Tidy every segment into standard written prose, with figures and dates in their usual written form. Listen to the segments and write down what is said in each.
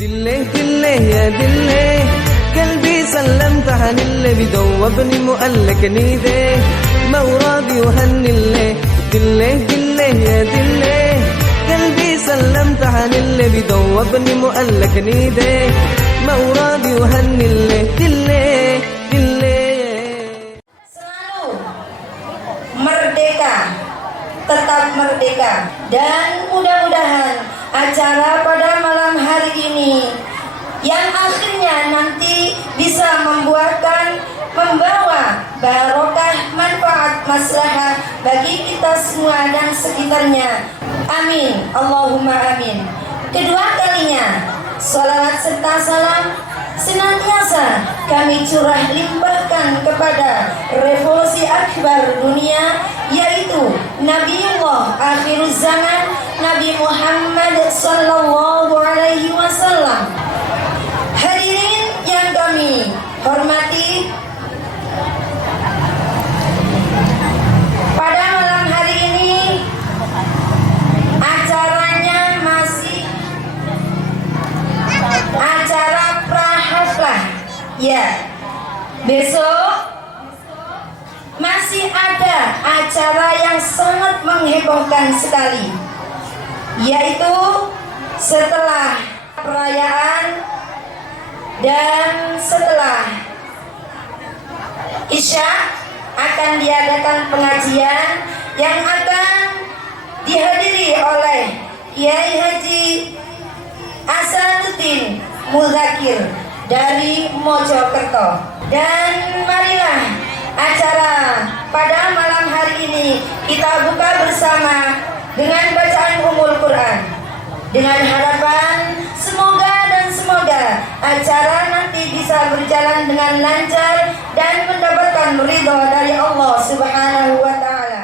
دله دله يا دله قلبي سلمتها للي بدوبني مؤلكني ده ما وراضي وهني اللي دله دله يا دله قلبي سلمتها للي بدوبني مؤلكني ده ما وراضي وهني اللي دله دله. Selalu merdeka, tetap merdeka, dan mudah-mudahan acara pada malam hari ini yang akhirnya nanti bisa membawa barokah, manfaat, maslahah bagi kita semua dan sekitarnya. Amin, Allahumma amin. Kedua kalinya, salawat serta salam senantiasa kami curah limpahkan kepada revolusi akbar dunia, yaitu Nabiullah akhiruz zaman Nabi Muhammad sallallahu alaihi wasallam. Hadirin yang kami hormati, pada malam hari ini acaranya masih acara prahaflah. Ya, besok masih ada acara yang sangat menghebohkan sekali, yaitu setelah perayaan dan setelah Isya akan diadakan pengajian yang akan dihadiri oleh Kiai Haji Hasanuddin Muzakir dari Mojokerto. Dan marilah acara pada malam hari ini kita buka bersama dengan bacaan Ummul Quran, dengan harapan semoga acara nanti bisa berjalan dengan lancar dan mendapatkan ridho dari Allah Subhanahu wa Ta'ala.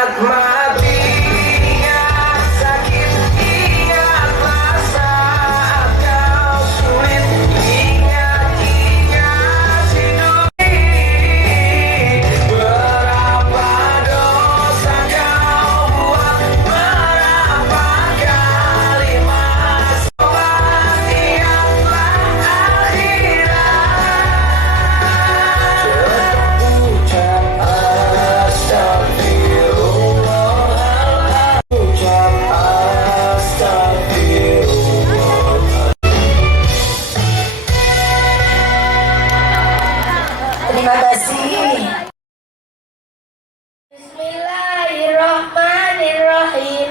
saat matinya sakit, ingatlah saat kau sulit, ingat hidup ini. Berapa dosa kau buat, berapa kali masalah, ingatlah akhirat. Cepat ucap astagfirullah, ucap astagfirullah. Terima kasih. Bismillahirrahmanirrahim.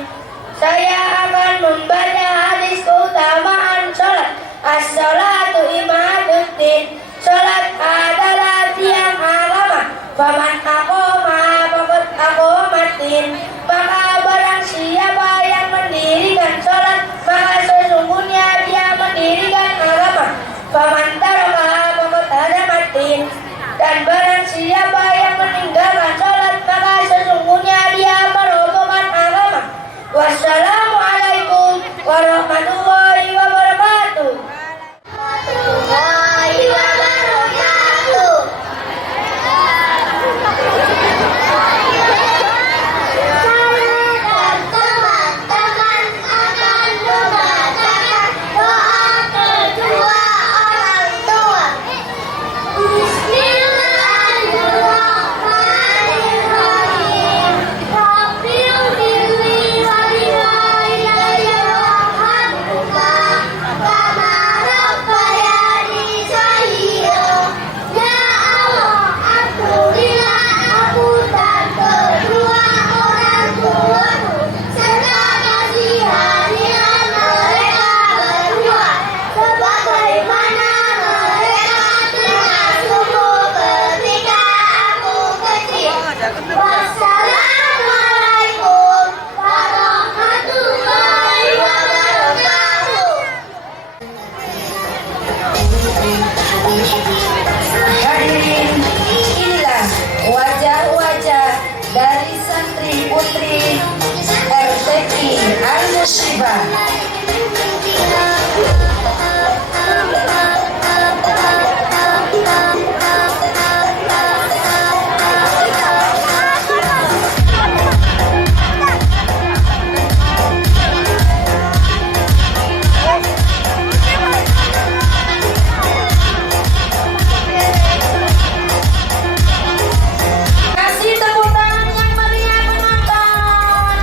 Saya akan membaca hadis keutamaan sholat. As-sholatu imaduddin. Sholat adalah tiang agama. Faman aqoma faqad aqomatin. Maka barang siapa yang mendirikan sholat, maka sesungguhnya dia mendirikan agama. Faman taraka faqad hadamatin. Dan barang siapa yang meninggalkan sholat, maka sesungguhnya dia merobohkan agama. Wassalamualaikum warahmatullahi wabarakatuh. Warahmatullahi wabarakatuh. Teman-teman akan membacakan doa kedua orang tua. Bismillahirrahmanirrahim. Rabbil birri wal hidayah warhamhuma kama rabbayani shaghira. Ya Allah, ampunilah aku dan kedua orang tuaku, serta kasihanilah mereka berdua, sebagaimana mereka telah tumbuh ketika aku kecil. Wassalamualaikum warahmatullahi wabarakatuh. Hadirin, inilah wajah-wajah dari santri putri RTI Al-Musyibah. Kasih tepuk tangan yang meriah penonton.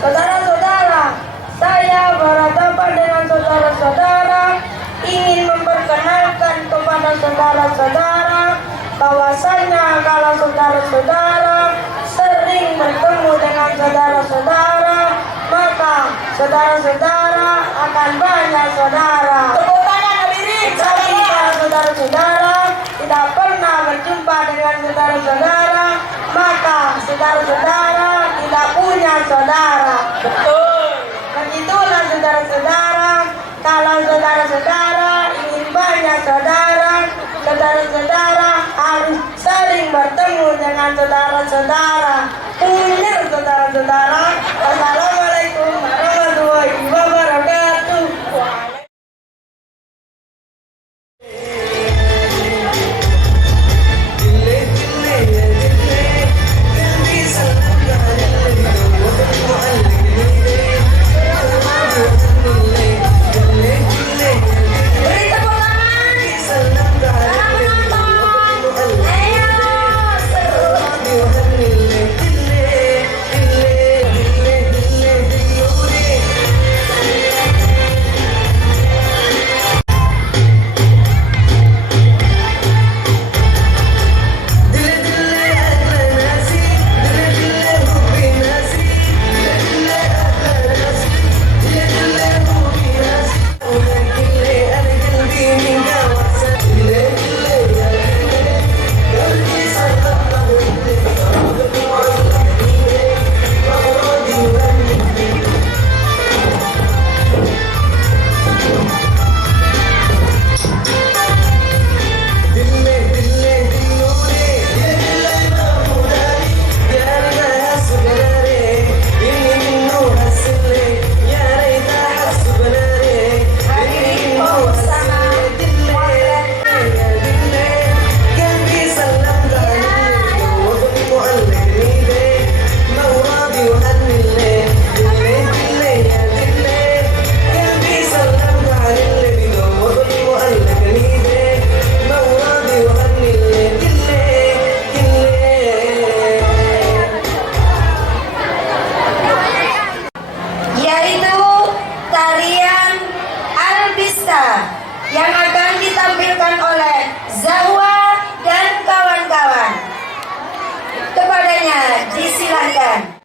Saudara-saudara, saya berhadapan dengan saudara-saudara ingin memperkenalkan kepada saudara-saudara bahwasanya kalau saudara-saudara sering bertemu dengan saudara-saudara, maka saudara-saudara akan banyak saudara. Tepuk tangan hadirin. Tapi kalau saudara-saudara tidak pernah berjumpa dengan saudara-saudara, maka saudara-saudara tidak punya saudara. Betul. Begitulah saudara-saudara, kalau saudara-saudara ingin banyak saudara, saudara-saudara harus sering bertemu dengan saudara-saudara. Punya saudara-saudara. Assalamualaikum warahmatullahi wabarakatuh. Yang akan ditampilkan oleh Zahwa dan kawan-kawan. Kepadanya disilahkan.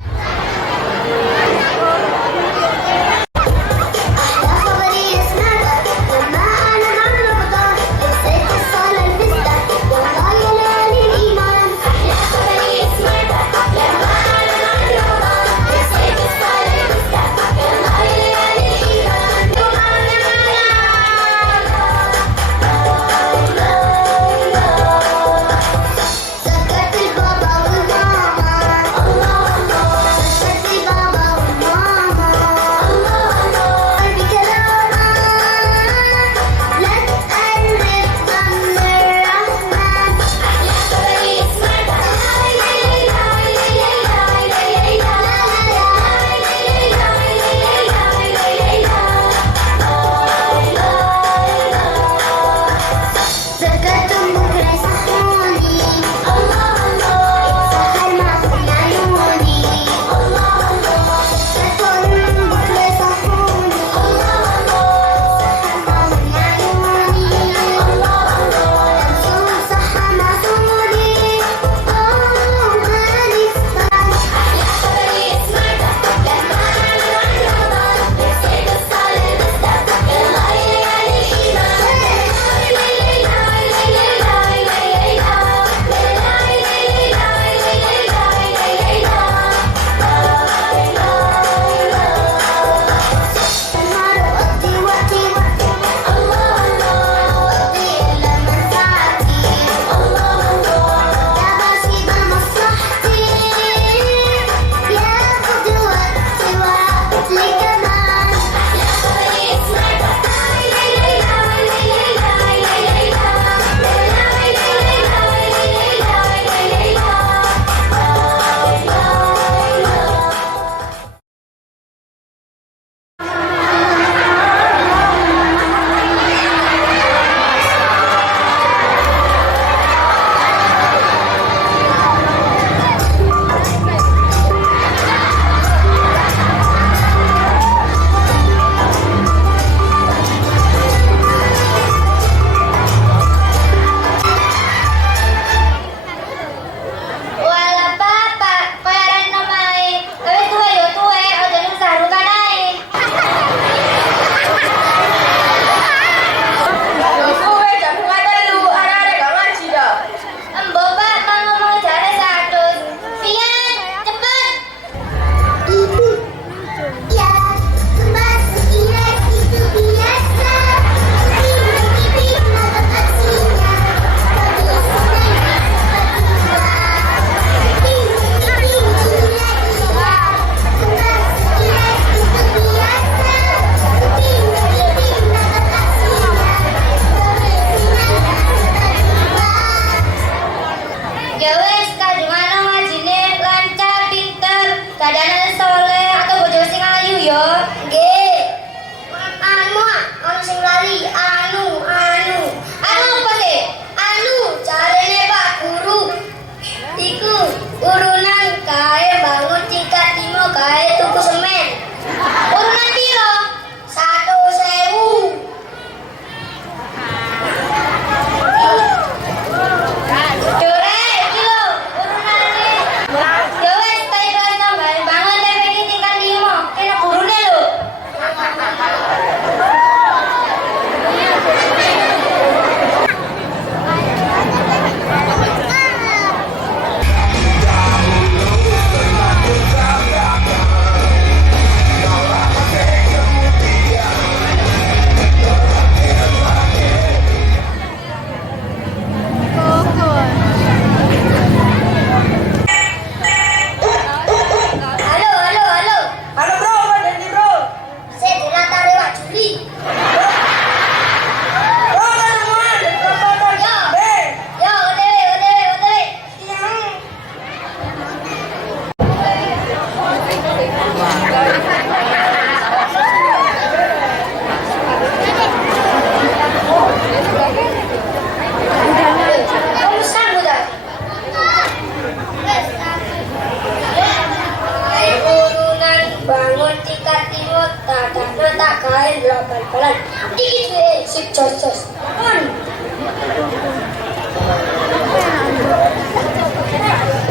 bal-balan. Iki duwe sik jos-jos.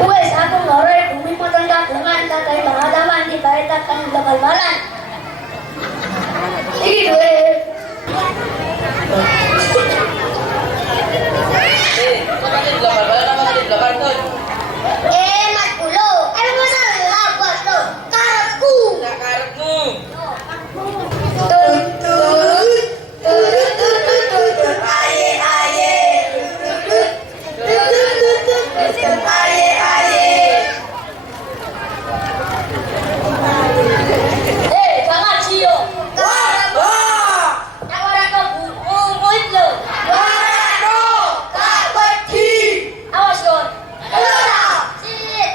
Wes aku ngore bumi potong kagungan kakai pengalaman dibaritakan bal-balan. Iki duwe Mas Kulo, masalah labas to, karepku. Nah, karepmu. Tut tut tut tut tut aye aye tut tut tut tut aye aye. Jangan cio. Wah! Tawaran kau muit lo. Warano! Kabati! Awas Don. Kelora! Sit.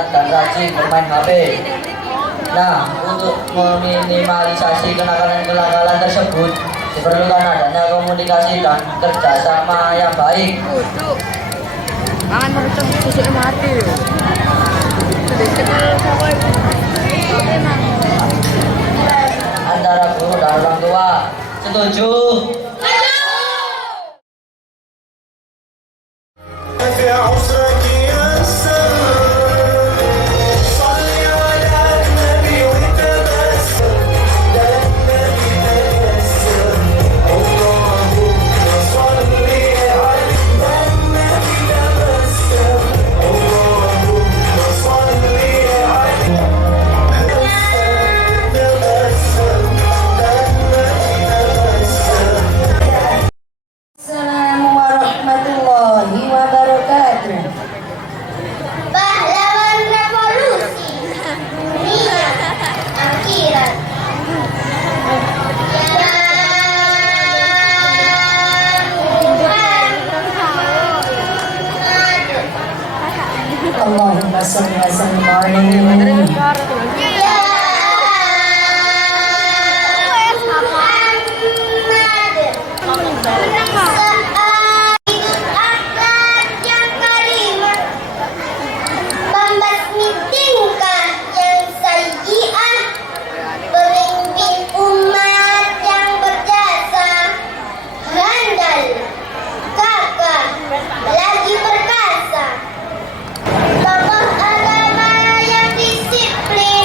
maksiat dan rajin bermain HP. Nah, untuk meminimalisasi kenakalan-kenakalan tersebut diperlukan adanya komunikasi dan kerjasama yang baik Mangan merucuk susuk mati. antara guru dan orang tua. Setuju? في عسرك يسر صل على النبي وتبسم ده النبي تيسر اللهم صل على ده النبي تبسم اللهم صل على تبسم ده النبي تبسم. Assalamualaikum warahmatullahi wabarakatuh. Pahlawan revolusi dunia akhirat. Ya Muhammad. Allahumma shalli wa sallim alaihi. Ya Muhammad. Akhlak yang karimah, pembasmi tingkah yang sayyi'ah, pemimpin umat yang berjasa, handal, gagah, lagi perkasa, tokoh agama yang disiplin,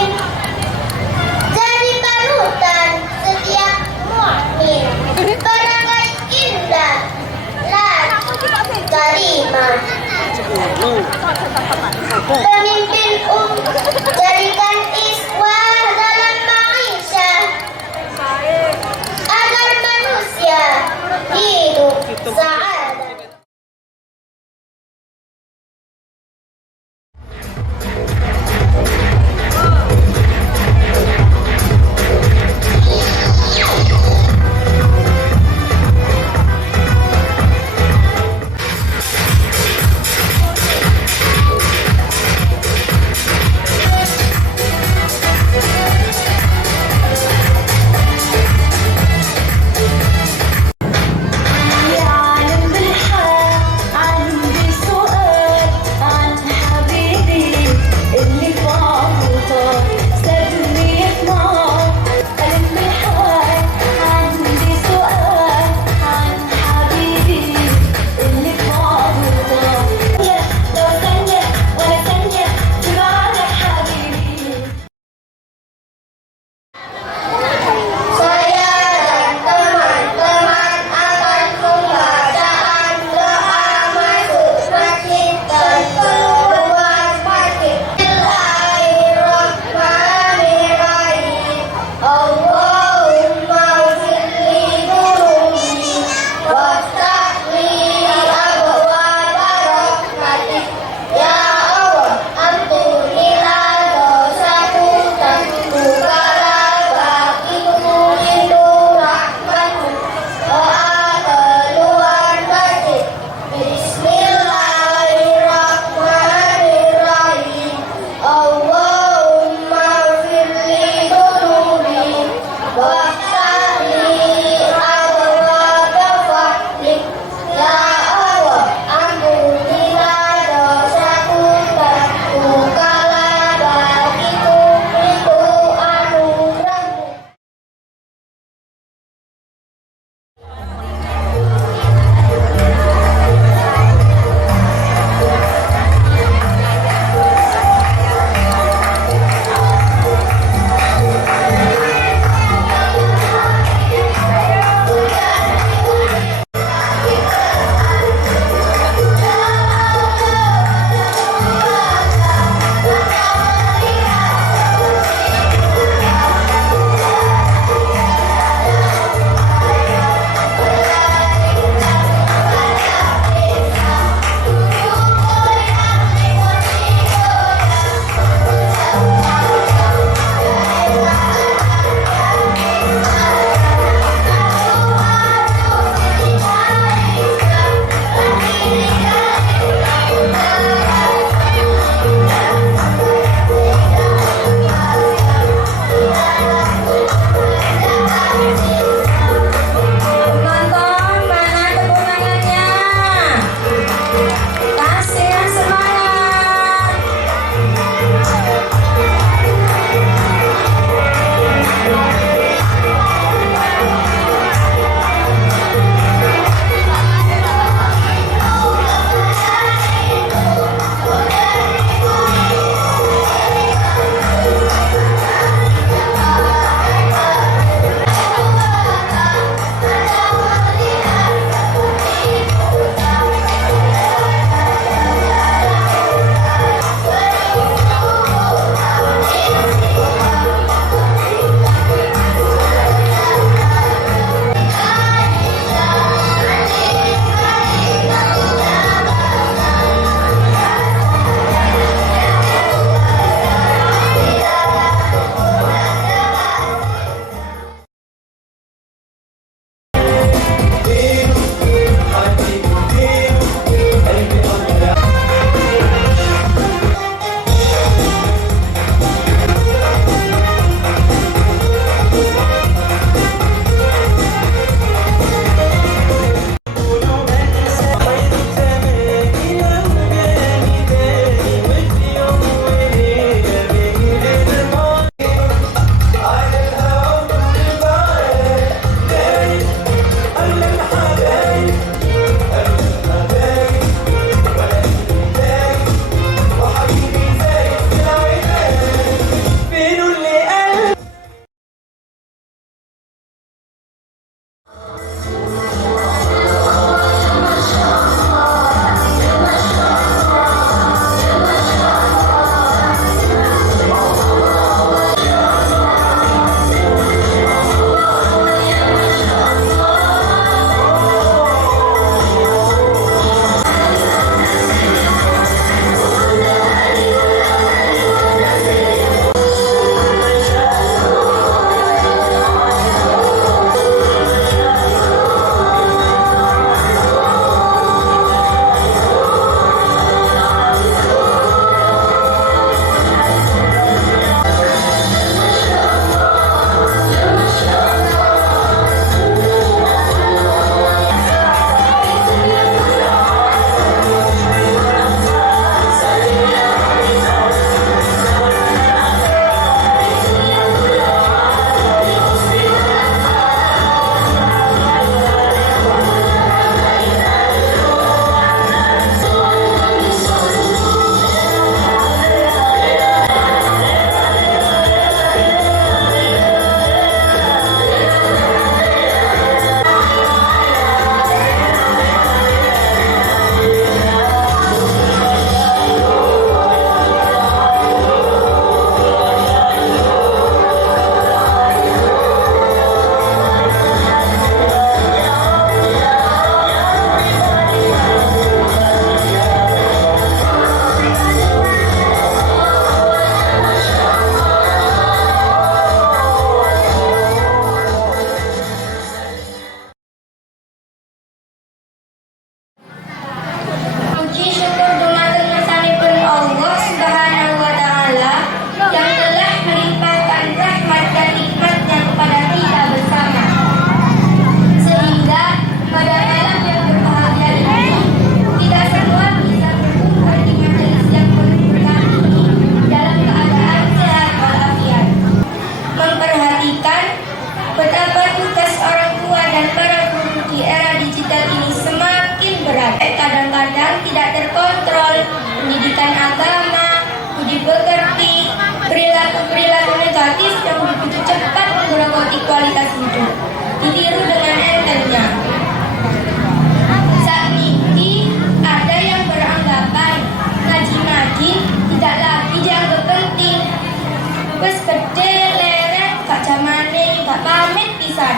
pisan.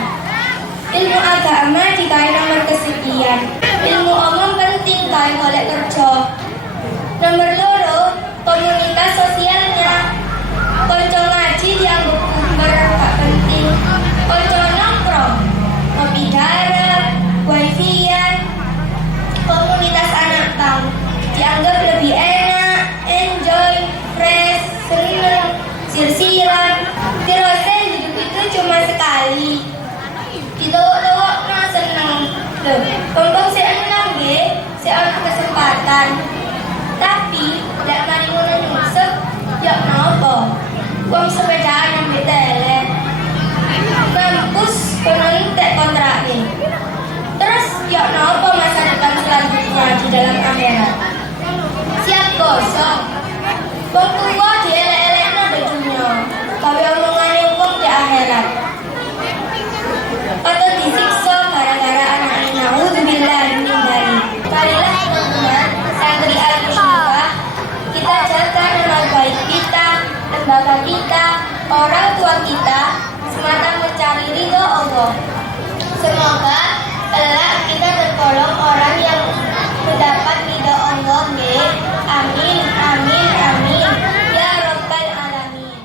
Ilmu agama dikain nomor kesekian. Ilmu omong penting kain golek kerja. Nomor loro, komunitas sosialnya. Konco ngaji dianggap kumbar gak penting. Konco nongkrong, ngopi darat, wifi-an. Komunitas anak pang dianggap lebih enak, enjoy, fresh, seneng, sir-siran. Tirose hidup itu cuma sekali. Ditowok-towok no seneng. Loh, pompong si enam ge, si ana kesempatan. Tapi lek mari ngono nyungsep, ya nopo? Wong sepedaan ambek tele. Kampus kono entek kontrake. Terus ya nopo masa depan selanjutnya di dalam akhirat? Siap gosok. Wong tua dielek-elekno di dunia, tapi omongane wong di akhirat. Atau disiksa gara-gara anak naudzubillah min dzalik. Marilah teman-teman, santri al-musyrifah, kita jaga nama baik kita, lembaga kita, orang tua kita, semata mencari ridho Allah. Semoga kelak kita tergolong orang yang mendapat ridho Allah. Amin, amin, amin. Ya Rabbal Alamin.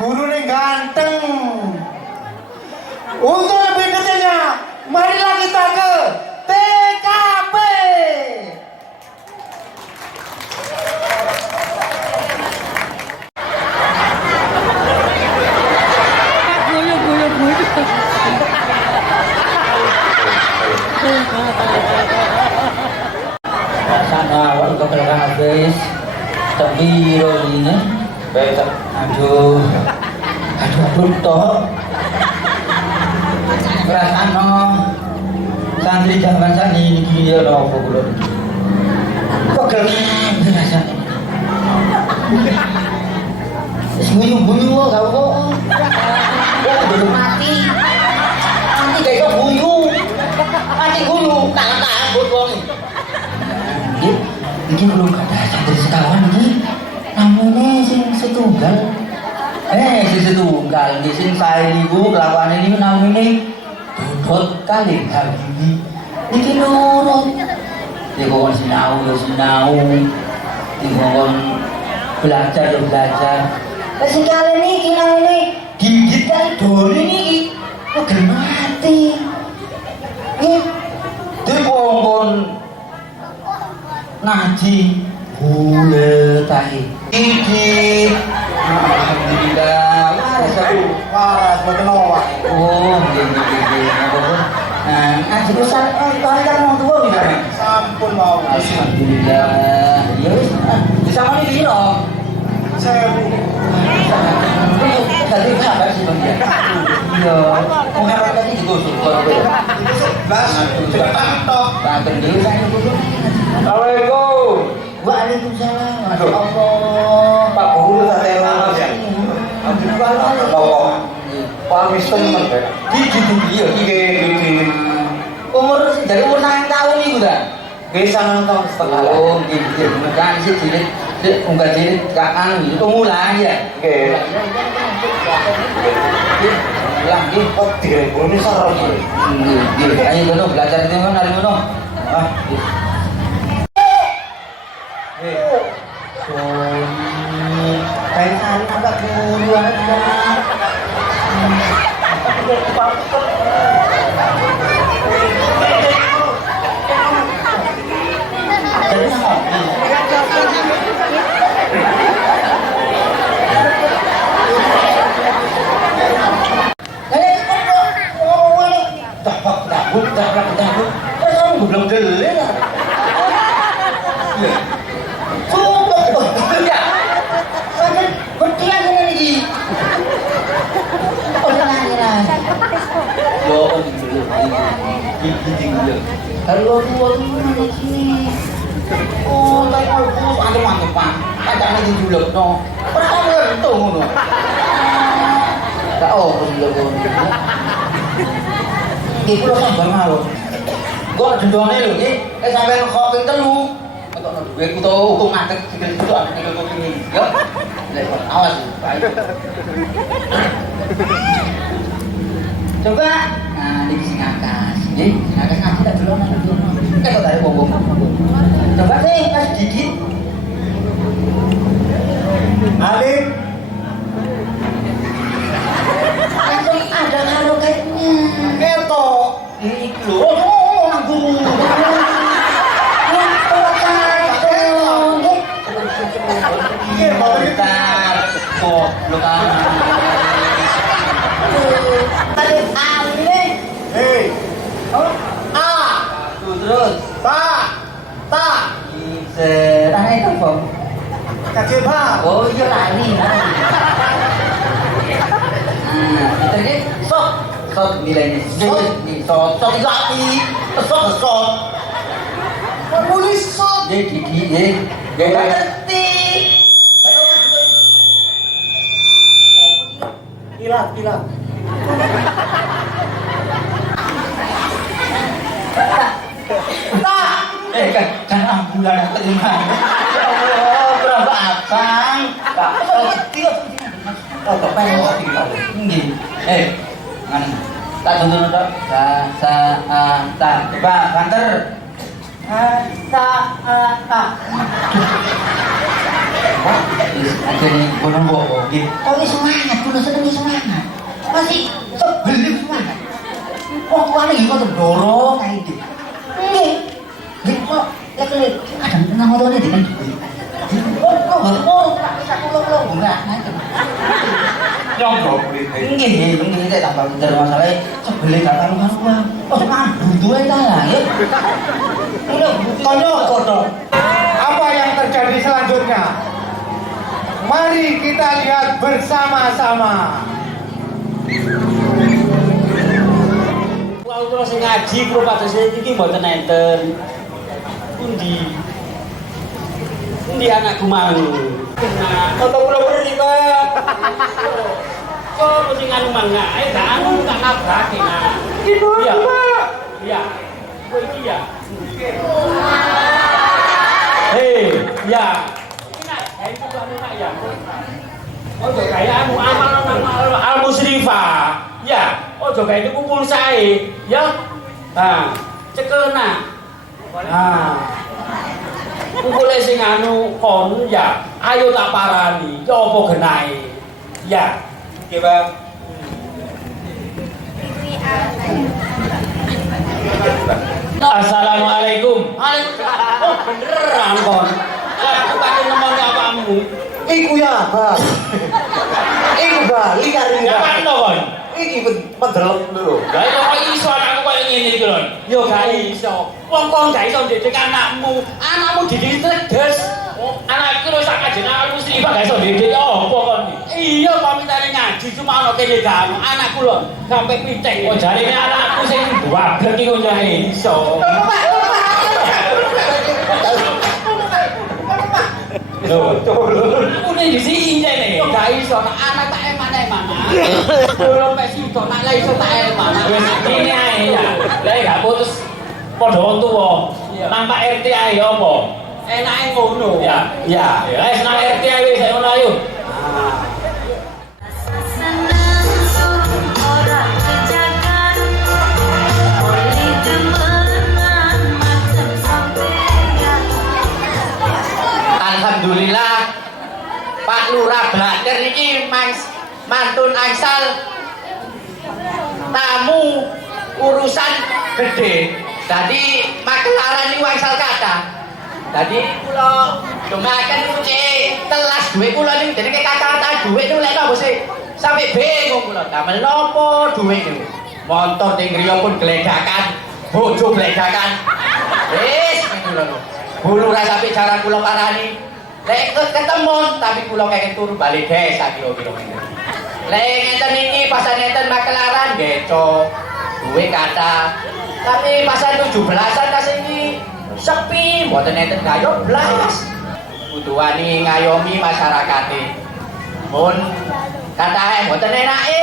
Gurunya ganteng. Untuk lebih detailnya, marilah kita ke TKP. Aduh. Aduh toh. Rasano santri zaman sani iki ya apa kula. Pegel rasane. Wis guyu-guyu gak kok. Belum mati. Mati gak iso guyu. Mati guyu tangan ambut wong. Iki belum ada santri sekawan iki. Namanya sing setunggal. Sing setunggal iki sing sae niku kelakuane niku namine Dodot kali Habibie. Iki nurut. Iki kok sinau yo sinau. Iki kok belajar yo belajar. Lah sing kali niki namine gigit kali doli niki. Kok mati. Dipongkon ngaji boleh tahi gigit. Alhamdulillah. Waras boten awak. Oh, gini. Ngaji besar kan mau tua gimana? Sampun mau. Alhamdulillah. Ya wis, bisa mau iki lho. Saya Tadi kabar sih Bang ya. Iya, mau ngapain tadi digosok kok. Blas, cepetan tok. Banten dhewe saya gosok. Assalamualaikum. Waalaikumsalam. Masya Allah. Pak Guru saya ya. Pak Mister men. Gigi iya. Iki Umur dari umur 9 tahun iku ta? nggih 9 tahun setengah. Oh, gitu. Kan sih cilik. Unggah cilik kakang itu mulai ya. Nggih. Lah, nggih. Kok direboni sareng. Nggih. Ayo dulu belajar itu kan hari ngono. Ah. Kayak hari agak guru aja. Belum delik. Kalau tua di sini, oh, tapi kalau ada mantap, kadang lagi julek no, orang beruntung no. Tak oh, julek no. Iku lo sabar mawon. Gua dendone lho iki, sampeyan kok ping 3. Kok duwe ku to hukum ngatek sikil itu anak iki kok ini. Yo. Awas. Coba nah iki sing akas. Nggih, akas ngaji tak dulu nang dulu. Kok dari wong-wong. Coba sih pas gigit. Alif. Langsung ada harokatnya. Ketok. Iki lho. Guru. Iya, bapak kita. Oh, lu kan. Alif alif. Hei. A. Terus. Ta. Tanya itu Bang. Kecil Pak. Oh, iya lali. Nah, kita ini sok nilainya. Sok itu api. Sok. Nulis sok. Ye gigi ye. Gak ngerti. Ilat. Kan ambulan terima. Ya Allah, berapa abang? Kok pengen nggih. Ngan tak tuntun tok. Ta. Coba kanter. Ta. Ada nih gunung bobo. Tapi semangat, kudu seneng semangat. Masih sebelum semangat. Wong tuane iki kok dorong kae iki. Nggih. Nggih kok lek kadang nang motone dengan duit. Oh, bisa pulang enggak. Nyonggo kuwi. Nggih, tak tambah bener masalahe sebele gak karu-karuan. Oh, buntu ae ta lah, ya. Konyo. Apa yang terjadi selanjutnya? Mari kita lihat bersama-sama. Kula sing ngaji kula pados iki mboten enten. Pundi? Pundi anakku mau? Foto kula mriki kok. Kok mesti nganu mangga? Gak anu tak nabrake nah. Iya. Iya. Kowe iki ya. Hei, ya. Iki nak, ae kok anu nak ya. Ojo kaya anu amal al-musrifah. Ya, ojo kaya itu kumpul sae, ya. Nah, cekena. Nah. Kumpule sing anu kon ya, ayo tak parani. Ya apa genahe? Ya. Nggih, Bang. Assalamualaikum. Waalaikumsalam. Oh, beneran kon. Aku pakai ngomong apamu. Iku ya, Bang. Iku bali kari. Ya mana kon? Iki mendelep lho. Lah kok iso anakku koyo ngene iki lho. Yo gak iso. Wong kok gak iso didik anakmu. Anakmu didik tegas. Anakku wis sak kajen aku mesti gak iso didik apa kon. Iya pamitane ngaji cuma ana kene gak anakku lho sampe pitik kok jarine anakku sing buablek iki kok gak iso. Aku nih di sini nih, gak iso. Anak tak eman-eman. Belum pesi itu, nak lah iso tak eman. Ini aja ya, lah gak putus. Podo tua, nampak RT aja apa? Enaknya ngono. Ya, ya. Ya, senang RT aja saya ngono ayo. Alhamdulillah Pak Lurah Blater niki mantun angsal tamu urusan gede. Jadi makelaran niku angsal kata. Jadi kula dongaken cek telas duit kula niku jenenge kakak duit niku lek napa sih? Sampai bingung kula. Damel napa duit niku? Montor ning griya pun geledakan, bojo geledakan. Wis kula. Bulu rasa bicara kula parani. Lek ketemu tapi kula kenging turu bali desa kira-kira ngene. Lek ngeten iki pasan ngeten makelaran geco. Duwe kata. Tapi pasan 17-an tas iki sepi, mboten enten gayo blas. Kudu wani ngayomi masyarakate. Mun katae mboten enake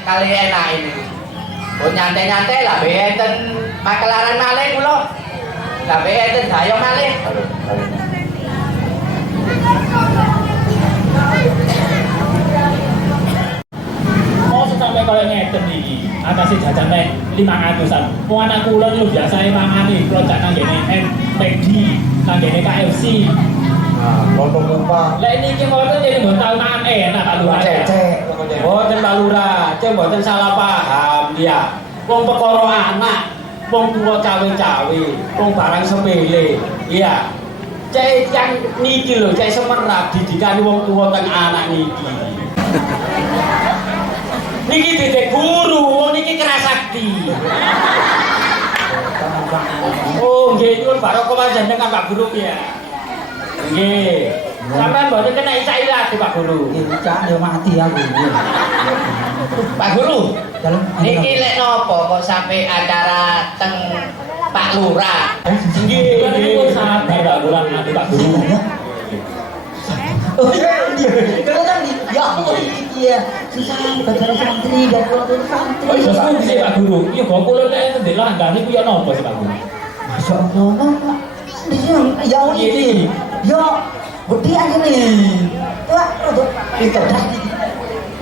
kali enake niku. Mun nyantai-nyantai lah enten makelaran malih kula. Tapi itu gayo malih. Mau sampai kalau ngeten iki, atase jajane 500-an. Wong anak kula niku biasane mangane project nang ngene McD, nang ngene KFC. Nah, lontong kumpang. Lah niki mboten jadi mboten tau mangan enak Pak Lurah. Cek. Mboten Pak Lurah, cek mboten salah paham dia. Wong perkara anak wong tua cawe-cawe, wong barang sepele, iya. Cek yang niki lho, cek semerap didikan wong tua teng anak niki. Niki didik guru, wong niki kerasakti. Oh, nggih nyuwun barokah panjenengan Pak Guru ya. Nggih. Sampeyan mboten kena isailah Pak Guru. Cak yo mati aku. Pak Guru, Niki lek nopo kok sampai acara teng Pak Lurah? nggih niku sabar Pak Guru nanti Pak Guru. Oh iya, kalau kan ya aku iya, susah baca santri dan kalau santri. Oh, sesuai sih Pak Guru. Iya, kok kula nek ndek langgan niku ya napa sih Pak Guru? Masya Allah, di sini ya ini, ya bukti aja nih. Tuh, untuk dicocok.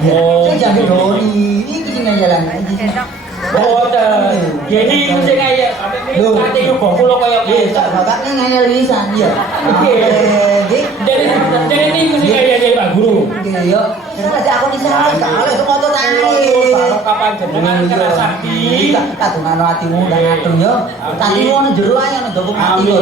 Oh, Saya jago doni, ini sini jalan ini. boten. Jadi iku sing kaya Lho. ate iku kok kula kaya Iya, bapaknya nganya lisan ya. Jadi niku sing kaya jadi Pak Guru. Iya, saya aja aku di sana, kalau itu motor tani. Kalau kapan jenengan kerasakti. Tak dengan hatimu dan ngatur yo. Tadi mau jero aja nang hati yo.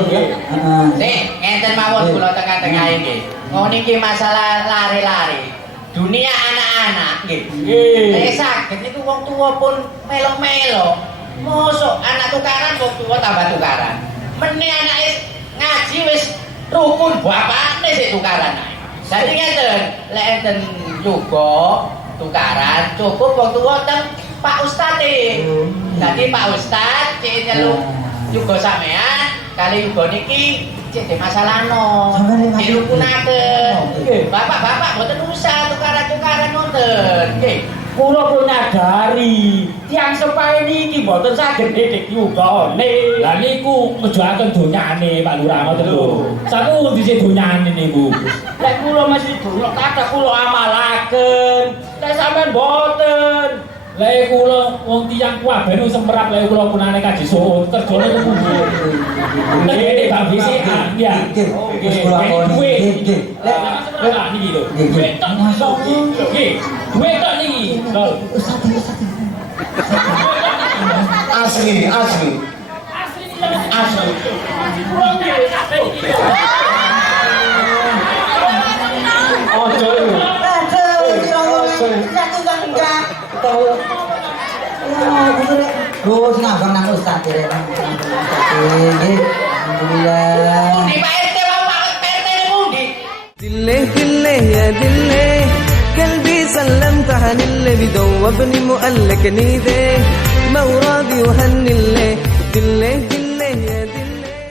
Nek ngenten mawon kula tengah-tengah iki. Ngono iki masalah lari-lari. Dunia anak-anak nggih. Nggih. Nek saged niku wong tuwa pun melo-melo. Mosok anak tukaran wong tuwa tambah tukaran. Mene anake ngaji wis rukun bapakne sik tukaran ae. Jadi ngeten, lek enten juga tukaran cukup wong tuwa teng Pak Ustad e. Dadi Pak Ustad cek nyeluk juga sampean kali juga niki cek de masalahno. Dirukunaken. Bapak-bapak mboten usah tukaran-tukaran ngoten. Nggih. Kula pun nyadari tiyang sepahe niki mboten saged didik yugane. Lah niku ngejoaken donyane Pak Lurah ngoten lho. Saku dhisik donyane niku. Lek kula mesti donok kathah kula amalaken. Lek sampean mboten. Lek kula wong tiyang kuwaben semprap lek kula punane kaji suut kerjane kudu. Nek bab dhisik ya. Wis kula koni. Lek niki lho. Wetok masuk iki. Wetok niki. Asli. Asli. Ojo lho. Duh, sing abang nang Ustaz ya. Nggih. Alhamdulillah. Pundi Pak RT wae Pak RT pundi? دله دله يا دله قلبي سلمت عن اللي بيدوبني مؤلك نيده ما وراضي وهني اللي دله دله يا